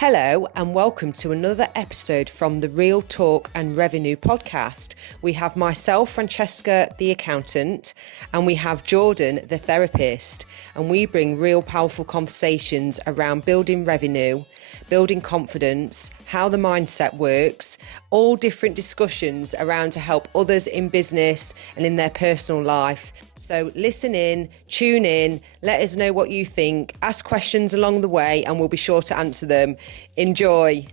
Hello and welcome to another episode from the Real Talk and Revenue podcast. We have myself, Francesca, the accountant, and we have Jordan, the therapist, and we bring real powerful conversations around building revenue, building confidence, how the mindset works, all different discussions around to help others in business and in their personal life. So listen in, tune in, let us know what you think, ask questions along the way and we'll be sure to answer them. Enjoy.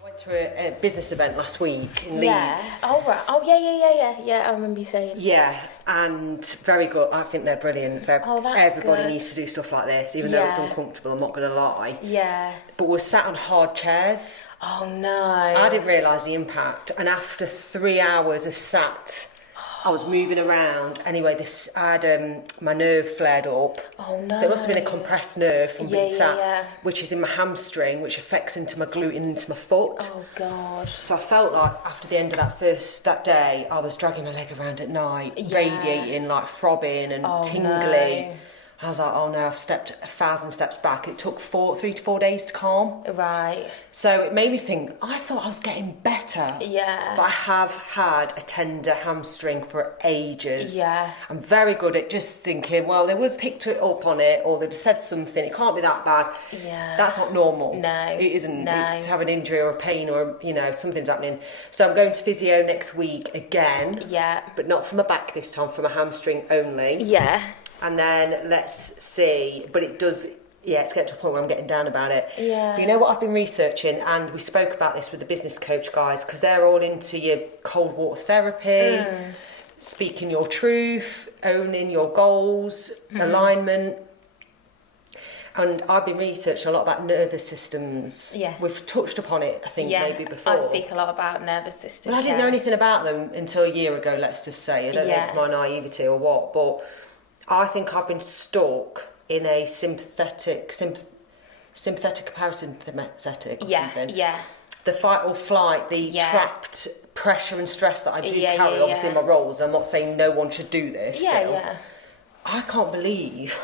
I went to a business event last week in Leeds. Oh, right. Oh, yeah, I remember you saying. Yeah, and very good. I think they're brilliant. Everybody good. needs to do stuff like this, even though it's uncomfortable, I'm not going to lie. Yeah. But we're sat on hard chairs. Oh, no. I didn't realise the impact, and after 3 hours of sat, I was moving around. Anyway, I had my nerve flared up. Oh, no. So it must have been a compressed nerve from being sat, yeah. which is in my hamstring, which affects into my glute and into my foot. Oh, God. So I felt like after the end of that day, I was dragging my leg around at night, radiating, like throbbing and tingly. No. I was like, oh no, I've stepped 1,000 steps back. It took 3 to 4 days to calm. Right. So it made me think, I thought I was getting better. Yeah. But I have had a tender hamstring for ages. Yeah. I'm very good at just thinking, well, they would have picked it up on it or they'd have said something. It can't be that bad. Yeah. That's not normal. No. It isn't. No. It's to have an injury or a pain or, something's happening. So I'm going to physio next week again. Yeah. But not from my back this time, from a hamstring only. Yeah. And then let's see, but it does, it's getting to a point where I'm getting down about it. Yeah. But you know what I've been researching, and we spoke about this with the business coach guys, because they're all into your cold water therapy, speaking your truth, owning your goals, alignment. And I've been researching a lot about nervous systems. Yeah. We've touched upon it, I think, maybe before. I speak a lot about nervous systems. Well, I didn't know anything about them until a year ago, let's just say. I don't know if it's my naivety or what, but I think I've been stuck in a sympathetic parasympathetic or something. Yeah. The fight or flight, the trapped pressure and stress that I do carry, obviously in my roles. And I'm not saying no one should do this. Yeah. I can't believe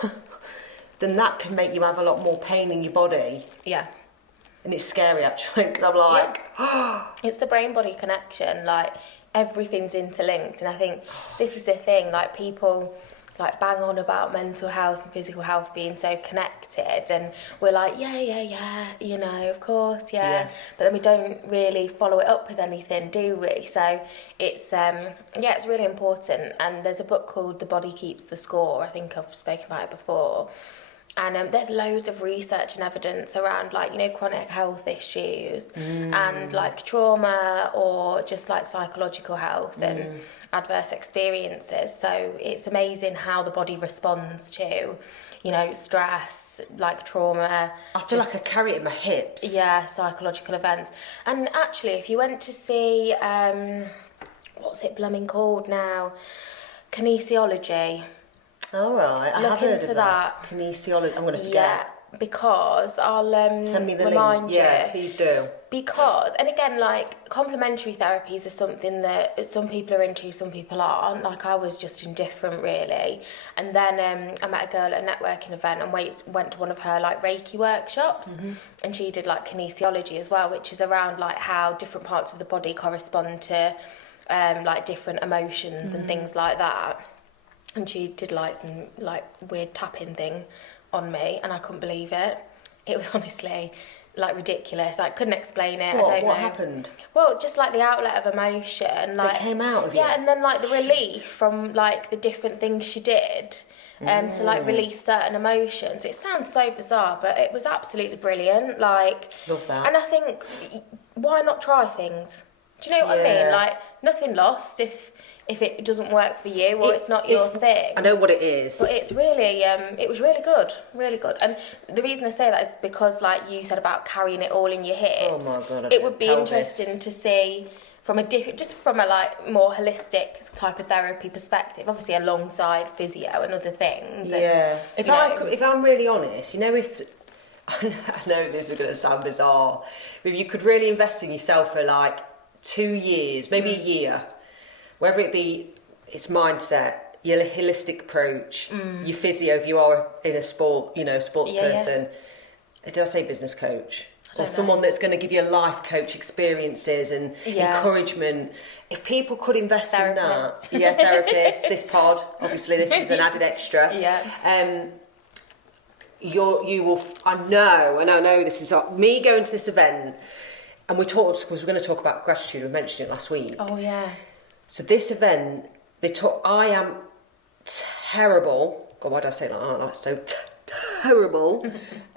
then that can make you have a lot more pain in your body. Yeah. And it's scary actually, because I'm like, it's the brain-body connection. Like everything's interlinked, and I think this is the thing. Like people like bang on about mental health and physical health being so connected, and we're like of course but then we don't really follow it up with anything, do we? So it's it's really important. And there's a book called The Body Keeps the Score. I think I've spoken about it before. And there's loads of research and evidence around chronic health issues and like trauma or just like psychological health and adverse experiences. So it's amazing how the body responds to, stress, like trauma. I feel like I carry it in my hips. Yeah, psychological events. And actually, if you went to see, what's it blooming called now? Kinesiology. All right, I have heard of that. Kinesiology. I'm going to forget. Yeah, because I'll send me the remind link. you. Yeah, please do. Because, and again, like complementary therapies are something that some people are into, some people aren't. Like I was just indifferent, really. And then I met a girl at a networking event and went to one of her like Reiki workshops, and she did like kinesiology as well, which is around like how different parts of the body correspond to like different emotions and things like that. And she did like some like weird tapping thing on me, and I couldn't believe it. It was honestly like ridiculous. I couldn't explain it. I don't know. What happened? Well, just like the outlet of emotion. Like, they came out of you? Yeah, and then like the relief from like the different things she did to like release certain emotions. It sounds so bizarre, but it was absolutely brilliant. Like, love that. And I think, why not try things? Do you know what I mean? Like, nothing lost if it doesn't work for you or it's not your thing. I know what it is. But it's really, it was really good. And the reason I say that is because, like you said about carrying it all in your hips, oh my God, it would be interesting to see from a like more holistic type of therapy perspective, obviously alongside physio and other things. Yeah. And, if I'm really honest, if I know this is going to sound bizarre, but you could really invest in yourself for like 2 years, maybe a year. Whether it be its mindset, your holistic approach, your physio if you are in a sports person. Did I say business coach? or someone that's going to give you life coach experiences and encouragement. If people could invest in that, therapist, this pod, obviously this is an added extra. You will. I know. This is me going to this event, and we talked because we're going to talk about gratitude. We mentioned it last week. Oh yeah. So this event, I am terrible. God, why did I say that? Oh, that's so terrible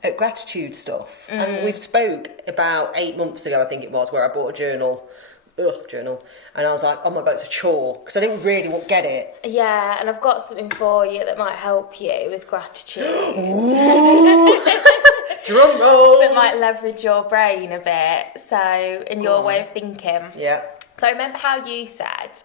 at gratitude stuff. And we've spoke about 8 months ago, I think it was, where I bought a journal, and I was like, oh my God, it's a chore, because I didn't really get it. Yeah, and I've got something for you that might help you with gratitude. Drum roll! That might leverage your brain a bit, so, in your way of thinking. Yeah. So I remember how you said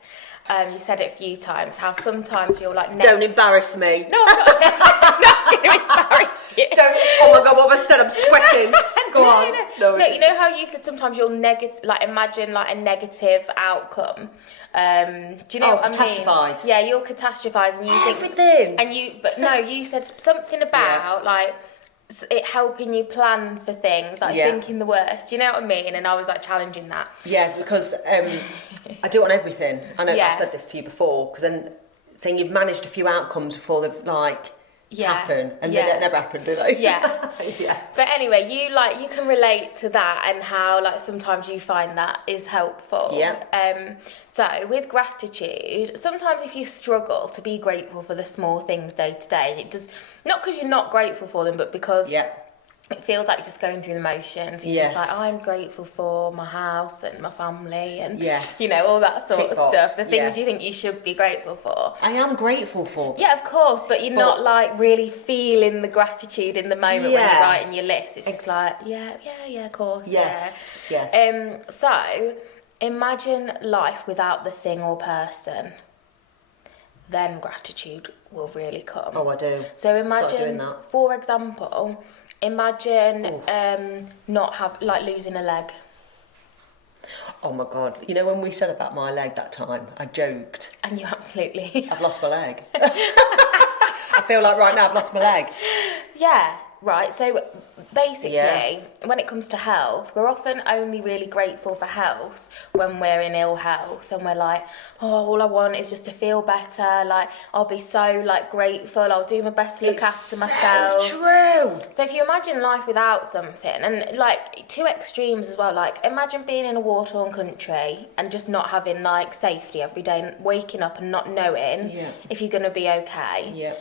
it a few times, how sometimes you're like... Don't embarrass me. No, I'm not going to embarrass you. Don't, oh my God, what have I said? I'm sweating. Go on. No, you know how you said sometimes you'll imagine like a negative outcome. Do you know what I mean? Catastrophise. Yeah, you'll catastrophise and you everything. Think... you said something about like... it helping you plan for things, like thinking the worst. Do you know what I mean? And I was like challenging that. Yeah, because I do it on everything. I know I've said this to you before, because then saying you've managed a few outcomes before they've happen, and they don't never happen, do they? Yeah. But anyway, you can relate to that and how like sometimes you find that is helpful. Yeah. So with gratitude, sometimes if you struggle to be grateful for the small things day to day, it does not because you're not grateful for them, but because it feels like you're just going through the motions. You're just like, I'm grateful for my house and my family and, all that sort of stuff. The things you think you should be grateful for. I am grateful for. Yeah, of course, but you're not like really feeling the gratitude in the moment when you're writing your list. It's just like, of course. Yes. So, imagine life without the thing or person. Then gratitude will really come. Oh, I do. So imagine, for example... imagine losing a leg. Oh my God. You know when we said about my leg that time, I joked. And you absolutely... I've lost my leg. I feel like right now I've lost my leg. Yeah, right. So basically, when it comes to health, we're often only really grateful for health when we're in ill health and we're like, oh, all I want is just to feel better. Like, I'll be so grateful. I'll do my best to look after myself. So true. So if you imagine life without something, and two extremes as well, imagine being in a war-torn country and just not having safety every day and waking up and not knowing if you're going to be okay. Yeah.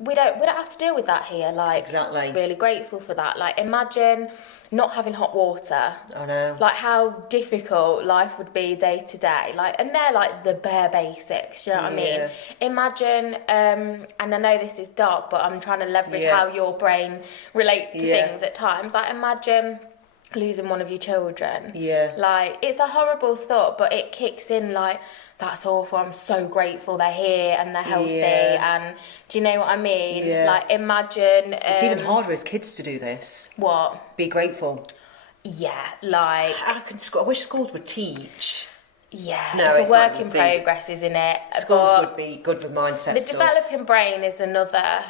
We don't have to deal with that here. Exactly. Really grateful for that. Imagine not having hot water. I know. How difficult life would be day to day. And they're the bare basics. You know what I mean? Imagine, and I know this is dark, but I'm trying to leverage how your brain relates to things at times. Imagine losing one of your children. Yeah. It's a horrible thought, but it kicks in that's awful, I'm so grateful they're here and they're healthy and do you know what I mean? Yeah. Imagine... it's even harder as kids to do this. What? Be grateful. Yeah, I wish schools would teach. Yeah, no, it's a work in progress, isn't it? Schools would be good for mindset The stuff. developing brain is another...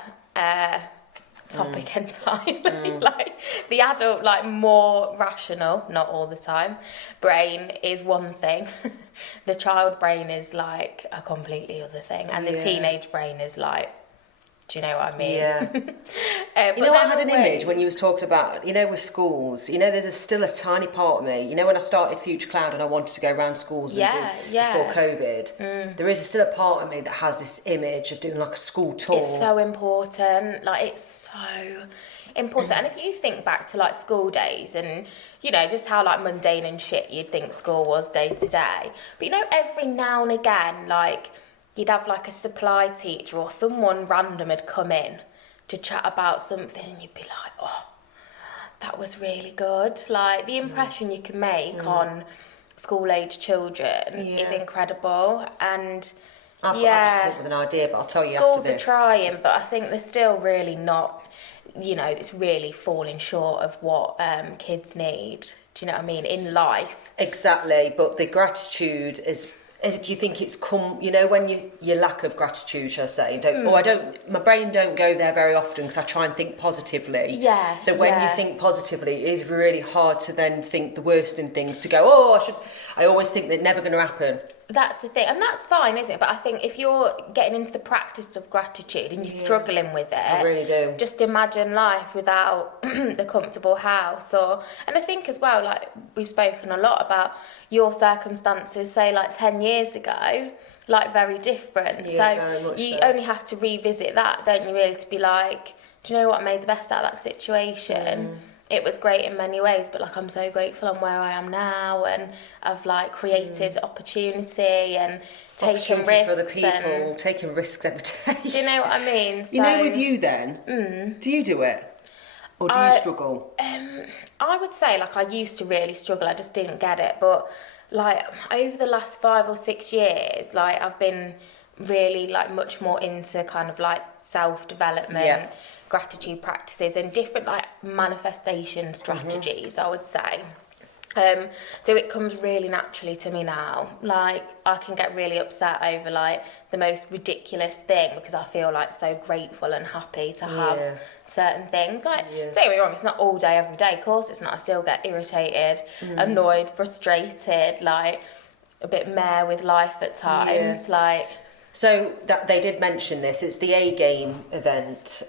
topic entirely. The adult more rational, not all the time, brain is one thing. The child brain is a completely other thing, and the teenage brain is do you know what I mean? Yeah. I had an image when you was talking about, with schools, there's still a tiny part of me, when I started Future Cloud and I wanted to go around schools before COVID, there is still a part of me that has this image of doing a school tour. It's so important. It's so important. And if you think back to school days and, just how mundane and shit you'd think school was day to day. But every now and again, you'd have a supply teacher or someone random had come in to chat about something and you'd be like, oh, that was really good. The impression you can make on school-age children is incredible. And I've just come up with an idea, but I'll tell you after this. Schools are trying, but I think they're still really not, it's really falling short of what kids need. Do you know what I mean? In life. Exactly, but the gratitude is... do you think it's come, when your lack of gratitude, shall I say, my brain don't go there very often because I try and think positively. Yeah. So when you think positively, it is really hard to then think the worst in things, to go, I always think they're never going to happen. That's the thing, and that's fine, isn't it? But I think if you're getting into the practice of gratitude and you're struggling with it, I really do. Just imagine life without the comfortable house. And I think as well, like we've spoken a lot about your circumstances, say like 10 years ago, like very different. So you only have to revisit that, don't you, really, to be like, do you know what, I made the best out of that situation. It was great in many ways, but like I'm so grateful on where I am now, and I've like created opportunity and taken risks for the people, taking risks every day. Do you know what I mean? So, with you then, do you do it, or do you struggle? I would say like I used to really struggle. I just didn't get it, but like over the last 5 or 6 years, like I've been really like much more into kind of like self-development, gratitude practices and different like manifestation strategies, I would say. So it comes really naturally to me now. Like I can get really upset over like the most ridiculous thing because I feel like so grateful and happy to have certain things. Like don't get me wrong, it's not all day every day, of course it's not. I still get irritated, annoyed, frustrated, like a bit meh with life at times. Like so that they did mention this. It's the A Game event.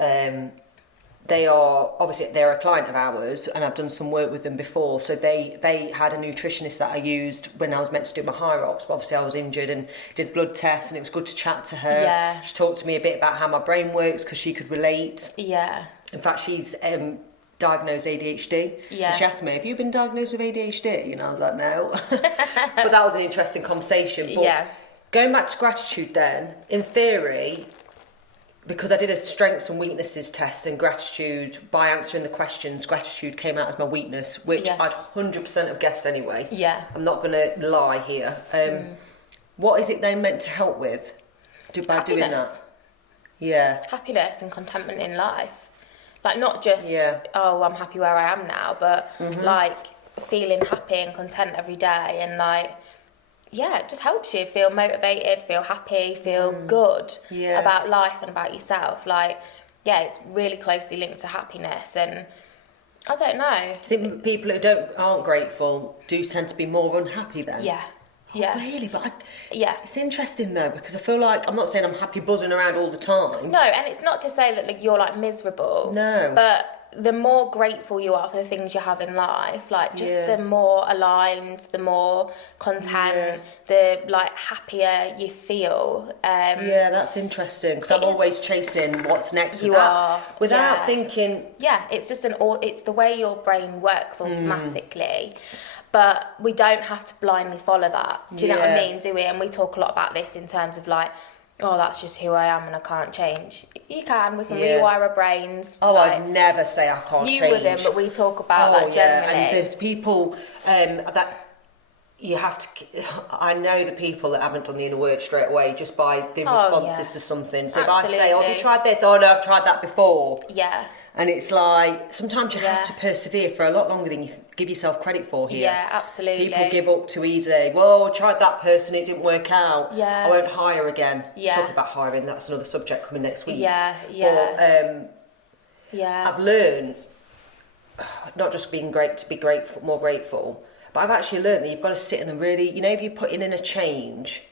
They're a client of ours, and I've done some work with them before. So they had a nutritionist that I used when I was meant to do my Hyrox, but obviously I was injured and did blood tests, and it was good to chat to her. Yeah. She talked to me a bit about how my brain works because she could relate. Yeah. In fact, she's diagnosed ADHD. Yeah. And she asked me, "Have you been diagnosed with ADHD?" And I was like, "No." But that was an interesting conversation. But going back to gratitude, then in theory, because I did a strengths and weaknesses test, and gratitude, by answering the questions, gratitude came out as my weakness, which I'd 100% have guessed anyway. Yeah. I'm not going to lie here. What is it they meant to help with by doing that? Yeah. Happiness and contentment in life. Like not just, I'm happy where I am now, but like feeling happy and content every day, and like, it just helps you feel motivated, feel happy, feel good about life and about yourself. Like, it's really closely linked to happiness, and I don't know. I think people who aren't grateful do tend to be more unhappy then. Yeah. Really? But it's interesting though, because I feel like, I'm not saying I'm happy buzzing around all the time. No, and it's not to say that like, you're like miserable. No. But the more grateful you are for the things you have in life, like just the more aligned, the more content, the like happier you feel. That's interesting, because I'm always chasing what's next without thinking. Yeah, it's just it's the way your brain works automatically. But we don't have to blindly follow that. Do you know what I mean? Do we? And we talk a lot about this in terms of like, that's just who I am and I can't change. You can. We can rewire our brains. I'd never say I can't change. You wouldn't, but we talk about that generally. And there's people that you have to... I know the people that haven't done the inner work straight away just by the responses to something. So if I say, have you tried this? Oh, no, I've tried that before. Yeah. And it's like, sometimes you have to persevere for a lot longer than you give yourself credit for here. Yeah, absolutely. People give up too easy. Well, I tried that person, it didn't work out. Yeah. I won't hire again. Yeah. Talking about hiring, that's another subject coming next week. Yeah. But, I've learned, not just being great to be grateful, more grateful, but I've actually learned that you've got to sit in and really, if you're putting in a change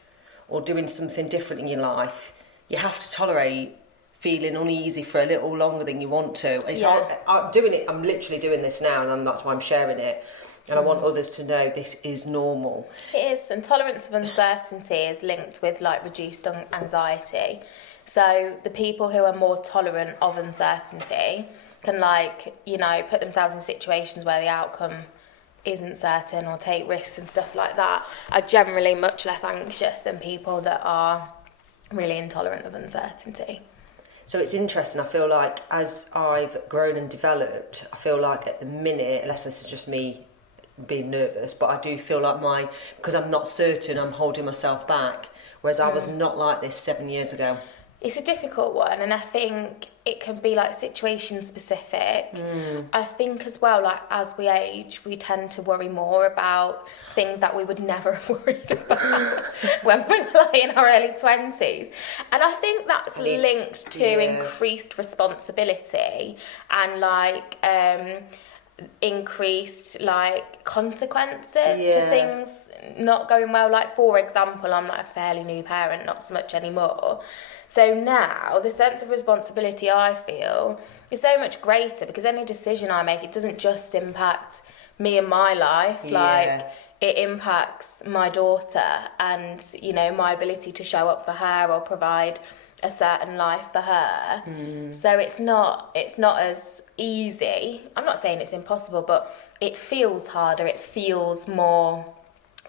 or doing something different in your life, you have to tolerate feeling uneasy for a little longer than you want to. And so I'm doing it. I'm literally doing this now, and that's why I'm sharing it. And I want others to know this is normal. It is, and tolerance of uncertainty is linked with like reduced anxiety. So the people who are more tolerant of uncertainty can put themselves in situations where the outcome isn't certain or take risks and stuff like that, are generally much less anxious than people that are really intolerant of uncertainty. So it's interesting. I feel like as I've grown and developed, I feel like at the minute, unless this is just me being nervous, but I do feel like because I'm not certain, I'm holding myself back. Whereas I was not like this 7 years ago. It's a difficult one, and I think it can be like situation specific. I think as well, like as we age, we tend to worry more about things that we would never have worried about when we were like in our early 20s. And I think that's linked to increased responsibility and like increased like consequences to things not going well. Like, for example, I'm like a fairly new parent, not so much anymore. So now the sense of responsibility I feel is so much greater, because any decision I make, it doesn't just impact me and my life, like it impacts my daughter and, you know, my ability to show up for her or provide a certain life for her. So it's not as easy. I'm not saying it's impossible, but it feels harder, it feels more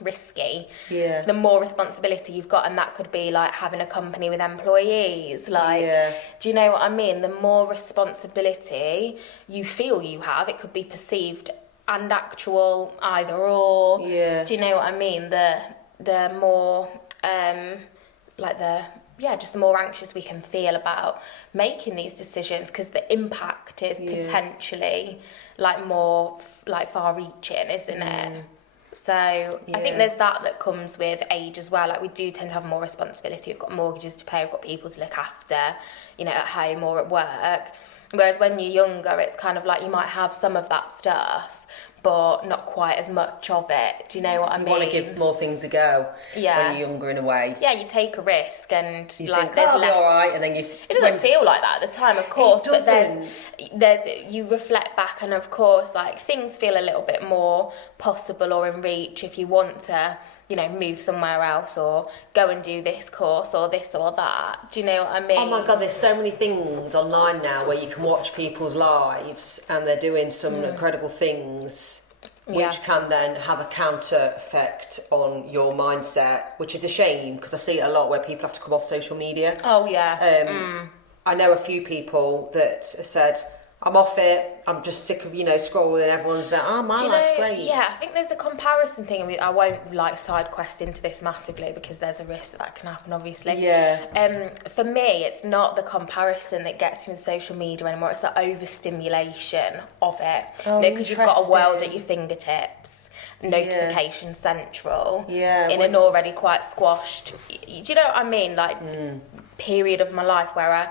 risky. The more responsibility you've got, and that could be like having a company with employees, like do you know what I mean? The more responsibility you feel you have, it could be perceived and actual, either or. Do you know what I mean? The more just the more anxious we can feel about making these decisions, because the impact is potentially like more like far-reaching, isn't it? So I think there's that comes with age as well. Like, we do tend to have more responsibility. We've got mortgages to pay, we've got people to look after, you know, at home or at work. Whereas when you're younger, it's kind of like you might have some of that stuff, but not quite as much of it. Do you know what I mean? You want to give more things a go when you're younger, in a way. Yeah, you take a risk and you like think, there's I'll less. be all right, and then you. It doesn't feel like that at the time, of course, it but doesn't. there's you reflect back, and of course, like things feel a little bit more possible or in reach if you want to, you know, move somewhere else or go and do this course or this or that. Do you know what I mean? Oh my God, there's so many things online now where you can watch people's lives and they're doing some incredible things, which can then have a counter effect on your mindset, which is a shame, because I see it a lot where people have to come off social media. Oh yeah. I know a few people that have said, I'm off it, I'm just sick of, you know, scrolling, everyone's like, oh, my life's great. Yeah, I think there's a comparison thing. I won't like side quest into this massively, because there's a risk that can happen, obviously. For me, it's not the comparison that gets me with social media anymore, it's the overstimulation of it. Because you've got a world at your fingertips, notification central, in an already quite squashed, do you know what I mean, like period of my life where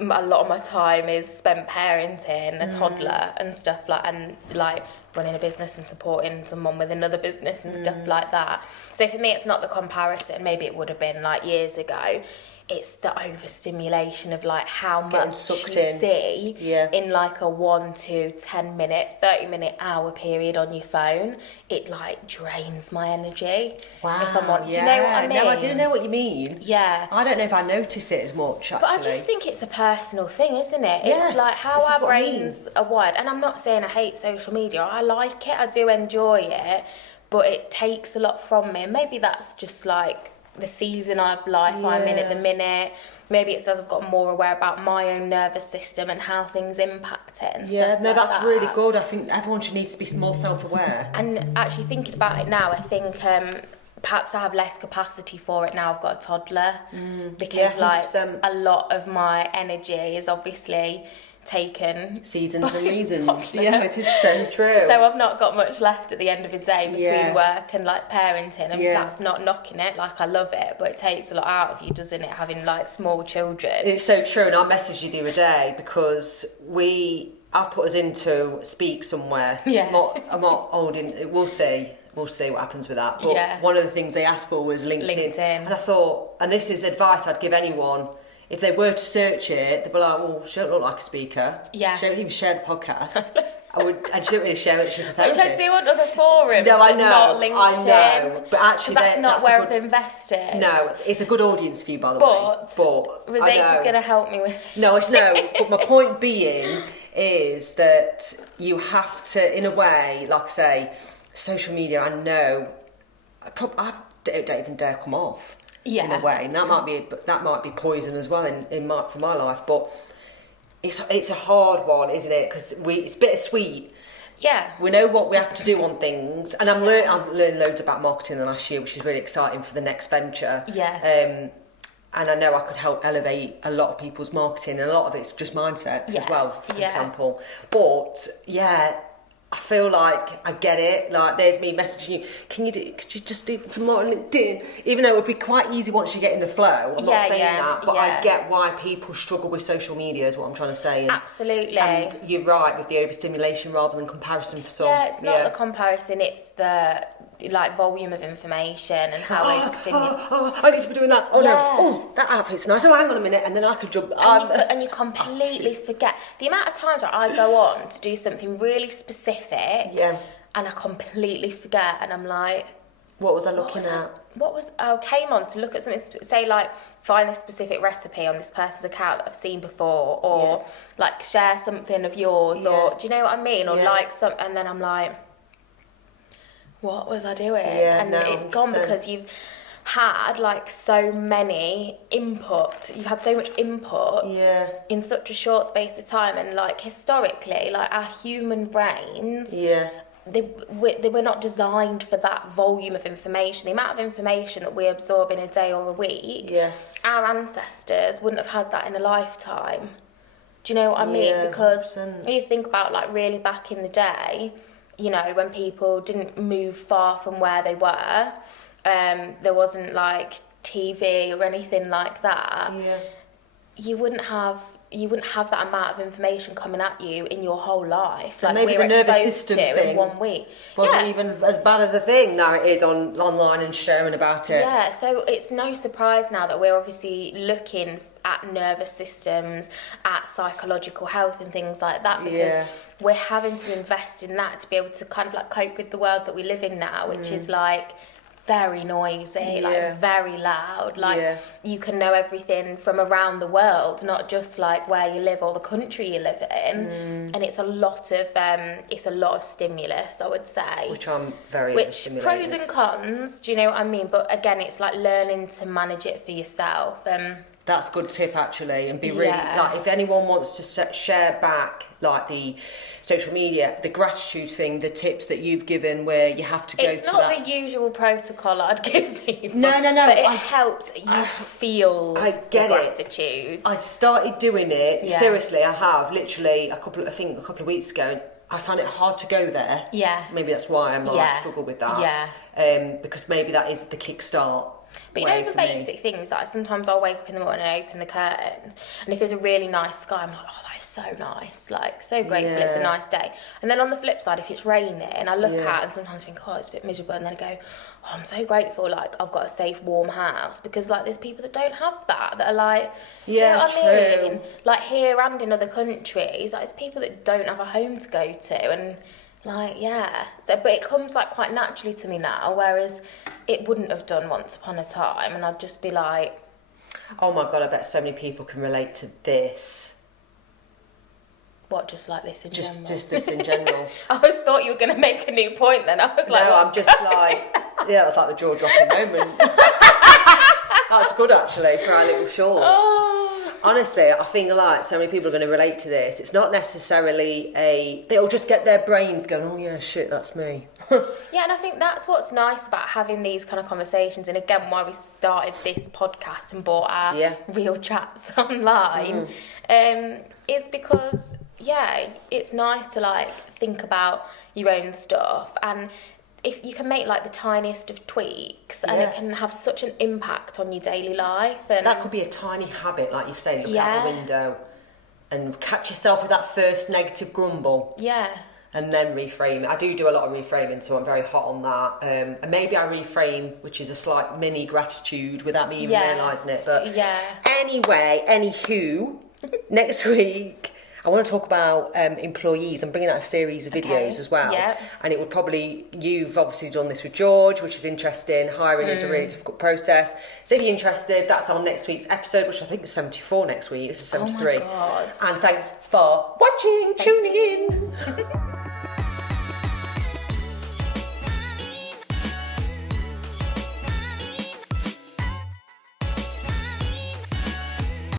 a lot of my time is spent parenting a toddler and stuff like, and like running a business and supporting someone with another business and stuff like that. So for me, it's not the comparison. Maybe it would have been like years ago. It's the overstimulation of like how much you see in like a 1 to 10 minute, 30 minute, hour period on your phone. It like drains my energy. Wow. If I'm on, do you know what I mean? No, I do know what you mean. Yeah. I don't know if I notice it as much, actually. But I just think it's a personal thing, isn't it? Yes, it's like how our brains are wired. And I'm not saying I hate social media. I like it. I do enjoy it. But it takes a lot from me. And maybe that's just like the season of life I'm in at the minute. Maybe it's as I've got more aware about my own nervous system and how things impact it and stuff like that's that. really good. I think everyone should need to be more self-aware. And actually thinking about it now, I think perhaps I have less capacity for it now I've got a toddler, because like a lot of my energy is obviously taken seasons and reasons. It is so true. So I've not got much left at the end of the day between work and like parenting, and that's not knocking it, like I love it, but it takes a lot out of you, doesn't it, having like small children. It's so true. And I messaged you the other day because I've put us in to speak somewhere. I'm not holding, we'll see what happens with that, but one of the things they asked for was LinkedIn. And I thought, and this is advice I'd give anyone, if they were to search it, they'd be like, well, she don't look like a speaker. She don't even share the podcast. And she don't really share it, she's a therapist. Which I do on other forums, no, but not LinkedIn. I know, but actually that's not where I've invested. No, it's a good audience for you, by the way. But Rosake's going to help me with... No, but my point being is that you have to, in a way, like I say, social media, I know, I don't even dare come off. In a way, and that might be poison as well for my life. But it's a hard one, isn't it? Because it's bittersweet. Yeah. We know what we have to do on things, and I've learned loads about marketing the last year, which is really exciting for the next venture. and I know I could help elevate a lot of people's marketing, and a lot of it's just mindsets as well, for example. But yeah, I feel like I get it. Like, there's me messaging you, could you just do some more on LinkedIn? Even though it would be quite easy once you get in the flow. I'm not saying that, but I get why people struggle with social media, is what I'm trying to say. Absolutely. And you're right with the overstimulation rather than comparison for some. Yeah, it's not the comparison, it's the like volume of information and how overstimulating. I need to be doing that. No, that outfit's nice. Oh, hang on a minute, and then I could jump. And you completely forget the amount of times where I go on to do something really specific, and I completely forget, and I'm like, what was I looking at? I came on to look at something, say like find this specific recipe on this person's account that I've seen before, or like share something of yours, or do you know what I mean, or like some, and then I'm like, what was I doing? It's gone because you've had like so many you've had so much input in such a short space of time, and like historically, like our human brains, they were not designed for that volume of information. The amount of information that we absorb in a day or a week, our ancestors wouldn't have had that in a lifetime. Do you know what I mean? Because when you think about like really back in the day, you know, when people didn't move far from where they were, there wasn't like TV or anything like that. You wouldn't have that amount of information coming at you in your whole life. Like, and maybe the nervous system thing in 1 week wasn't even as bad as a thing. Now it is online and sharing about it. Yeah, so it's no surprise now that we're obviously looking at nervous systems, at psychological health and things like that, because we're having to invest in that to be able to kind of like cope with the world that we live in now, which is like very noisy, like very loud, like you can know everything from around the world, not just like where you live or the country you live in, and it's a lot of stimulus, I would say, which I'm very pros and cons, do you know what I mean? But again, it's like learning to manage it for yourself. That's a good tip, actually, and be really like, if anyone wants to share back like the social media, the gratitude thing, the tips that you've given, where you have to go to that. It's not the usual protocol I'd give people. No. But it helps you feel gratitude. I started doing it. Seriously, I have literally a couple of weeks ago. I found it hard to go there. Maybe that's why I struggle with that. Because maybe that is the kickstart. But you know the basic things, like sometimes I'll wake up in the morning and open the curtains, and if there's a really nice sky, I'm like, oh, that is so nice, like so grateful, it's a nice day. And then on the flip side, if it's raining, I look out and sometimes think, oh, it's a bit miserable, and then I go, oh, I'm so grateful, like I've got a safe, warm house, because like there's people that don't have that are like, do you know what I mean? Like here and in other countries, like it's people that don't have a home to go to, and like, so, but it comes like quite naturally to me now, whereas it wouldn't have done once upon a time, and I'd just be like, oh my God, I bet so many people can relate to this. What, just like this in general? Just this in general. I thought you were going to make a new point then. I was like, no, I'm just like, that's like the jaw-dropping moment. That's good, actually, for our little shorts. Honestly, I think like so many people are going to relate to this. It's not necessarily they'll just get their brains going, oh yeah, shit, that's me. Yeah, and I think that's what's nice about having these kind of conversations, and again, why we started this podcast and brought our real chats online, is because, it's nice to like think about your own stuff, and if you can make like the tiniest of tweaks, and it can have such an impact on your daily life. And that could be a tiny habit, like you say, look out the window and catch yourself with that first negative grumble. And then reframe. I do a lot of reframing, so I'm very hot on that. And maybe I reframe, which is a slight mini gratitude without me even realising it. But anyway, anywho, next week I want to talk about employees. I'm bringing out a series of videos as well. And it would probably, you've obviously done this with George, which is interesting. Hiring is a really difficult process. So if you're interested, that's on next week's episode, which I think is 74 next week. It's 73. Oh my God. And thanks for watching, tuning in.